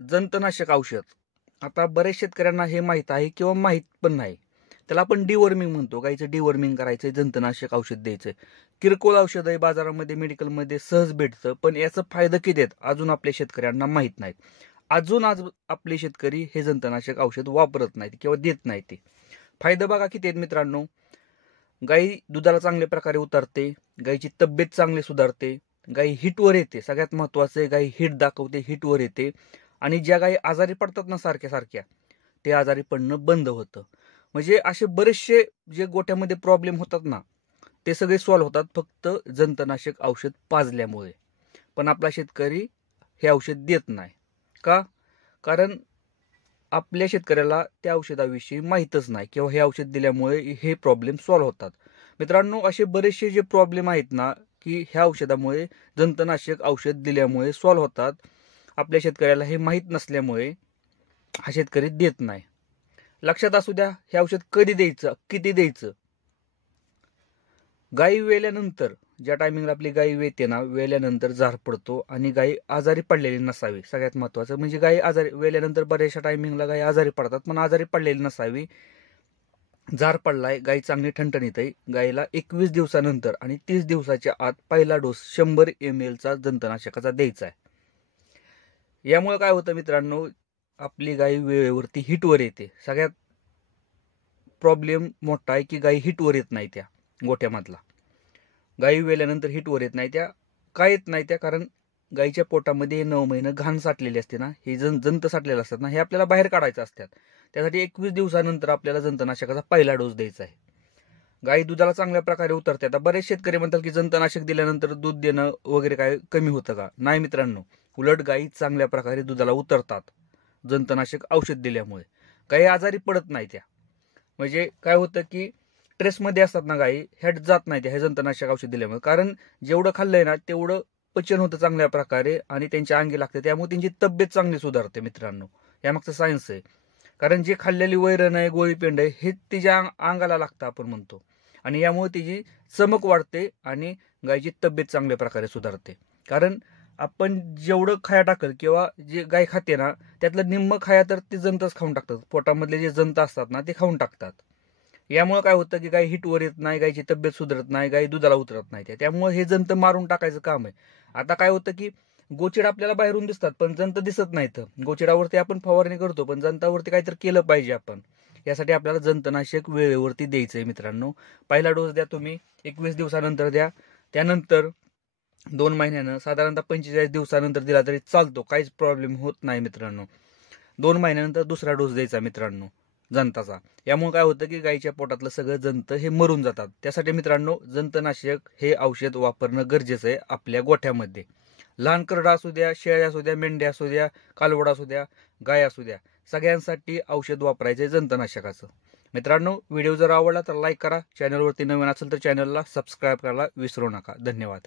जंतनाशक औषध. आता बरेच शेतकऱ्यांना हे माहीत आहे किंवा माहीत पण नाही. त्याला आपण डिवर्मिंग म्हणतो. गाईचं डिवर्मिंग करायचंय, जंतनाशक औषध द्यायचंय. किरकोळ औषध आहे, बाजारामध्ये मेडिकलमध्ये सहज भेटतं, पण याचं फायदा किती आहेत अजून आपल्या शेतकऱ्यांना माहीत नाहीत. अजून आज आपले शेतकरी हे जंतनाशक औषध वापरत नाहीत किंवा देत नाहीत. ते फायदा बघा किती आहेत मित्रांनो. गाई दुधाला चांगल्या प्रकारे उतरते, गाईची तब्येत चांगली सुधारते, गाई हिटवर येते. सगळ्यात महत्वाचं आहे, गाई हिट दाखवते, हिटवर येते. आणि ज्या गाई आजारी पडतात ना सारख्या सारख्या, ते आजारी पडणं बंद होतं. म्हणजे असे बरेचसे जे गोठ्यामध्ये प्रॉब्लेम होतात ना, ते सगळे सॉल्व्ह होतात फक्त जंतनाशक औषध पाजल्यामुळे. पण आपला शेतकरी हे औषध देत नाही का? कारण आपल्या शेतकऱ्याला त्या औषधाविषयी माहीतच नाही किंवा हे औषध दिल्यामुळे हे प्रॉब्लेम सॉल्व्ह होतात. मित्रांनो, असे बरेचसे जे प्रॉब्लेम आहेत ना, की ह्या औषधामुळे, जंतनाशक औषध दिल्यामुळे सॉल्व्ह होतात. आपल्या शेतकऱ्याला हे माहीत नसल्यामुळे हा शेतकरी देत नाही. लक्षात असू द्या, हे औषध कधी द्यायचं, किती द्यायचं. गाई वेल्यानंतर, ज्या टायमिंगला आपली गाई वेते ना, वेल्यानंतर जार पडतो आणि गाई आजारी पडलेली नसावी. सगळ्यात महत्वाचं म्हणजे गाई आजारी वेल्यानंतर बऱ्याचशा टायमिंगला गाई आजारी पडतात, पण आजारी पडलेली नसावी. जार पडलाय, गाई चांगली ठणठणीत आहे, गाईला 21 दिवसानंतर आणि 30 दिवसाच्या आत पहिला डोस 100 ml चा जंतनाशकाचा द्यायचा आहे. यामुळे काय होतं मित्रांनो, आपली गाई वेळेवरती हिटवर येते. सगळ्यात प्रॉब्लेम मोठा आहे की गाई हिटवर येत नाही. त्या गोठ्यामधला गाई वेल्यानंतर हिटवर येत नाही. त्या काय येत नाही त्या, कारण गाईच्या पोटामध्ये 9 महिने घाण साठलेली असते ना, हे जंत साठलेले असतात ना, हे आपल्याला बाहेर काढायचं असतात. त्यासाठी 21 दिवसानंतर आपल्याला जंतनाशकाचा पहिला डोस द्यायचा आहे. गाई दुधाला चांगल्या प्रकारे उतरते. आता बरेच शेतकरी म्हणतात की जंतनाशक दिल्यानंतर दूध देणं वगैरे काय कमी होतं का? नाही मित्रांनो, उलट गाई चांगल्या प्रकारे दुधाला उतरतात जंतनाशक औषध दिल्यामुळे. गाई आजारी पडत नाही त्या. म्हणजे काय होतं की स्ट्रेसमध्ये असतात ना गाई, ह्यात जात नाही त्या हे जंतनाशक औषध दिल्यामुळे. कारण जेवढं खाल्लंय ना तेवढं पचन होतं चांगल्या प्रकारे आणि त्यांच्या अंगी लागते, त्यामुळे त्यांची तब्येत चांगली सुधारते. मित्रांनो, यामागचं सायन्स आहे. कारण जे खाल्लेली वैरण आहे, गोळीपेंड आहे, हे तिच्या अंगाला लागतं आपण म्हणतो, आणि यामुळे तिची चमक वाढते आणि गायची तब्येत चांगल्या प्रकारे सुधारते. कारण आपण जेवढं खाया टाकल किंवा जे गाय खाते ना, त्यातलं निम्म खाया तर ते जंतच खाऊन टाकतात. पोटामधले जे जंत असतात ना, ते खाऊन टाकतात. यामुळे काय होतं की गाय हिटवर येत नाही, गायची तब्येत सुधारत नाही, गाय दुधाला उतरत नाही. त्यामुळे हे जंत मारून टाकायचं काम आहे. आता काय होतं की गोचिड आपल्याला बाहेरून दिसतात पण जंत दिसत नाहीत. गोचिडावरती आपण फवारणी करतो पण जंतावरती काहीतरी केलं पाहिजे आपण. यासाठी आपल्याला जंतनाशक वेळेवरती द्यायचंय मित्रांनो. पहिला डोस द्या तुम्ही 21 दिवसानंतर द्या. त्यानंतर 2 महिन्यानं, साधारणतः 45 दिवसानंतर दिला तरी चालतो, काहीच प्रॉब्लेम होत नाही मित्रांनो. 2 महिन्यानंतर दुसरा डोस द्यायचा मित्रांनो जंताचा. यामुळे काय होतं की गायीच्या पोटातलं सगळं जंत हे मरून जातात. त्यासाठी मित्रांनो, जंतनाशक हे औषध वापरणं गरजेचं आहे आपल्या गोठ्यामध्ये. लहान करडा असू द्या, शेळ्या असू द्या, मेंढ्या असू द्या, कालवड असू द्या, गाय असू द्या, सगळ्यांसाठी औषध वापरायचं आहे जंतनाशकाचं. मित्रांनो, व्हिडिओ जर आवडला तर लाईक करा. चॅनलवरती नवीन असेल तर चॅनलला सबस्क्राईब करायला विसरू नका. धन्यवाद.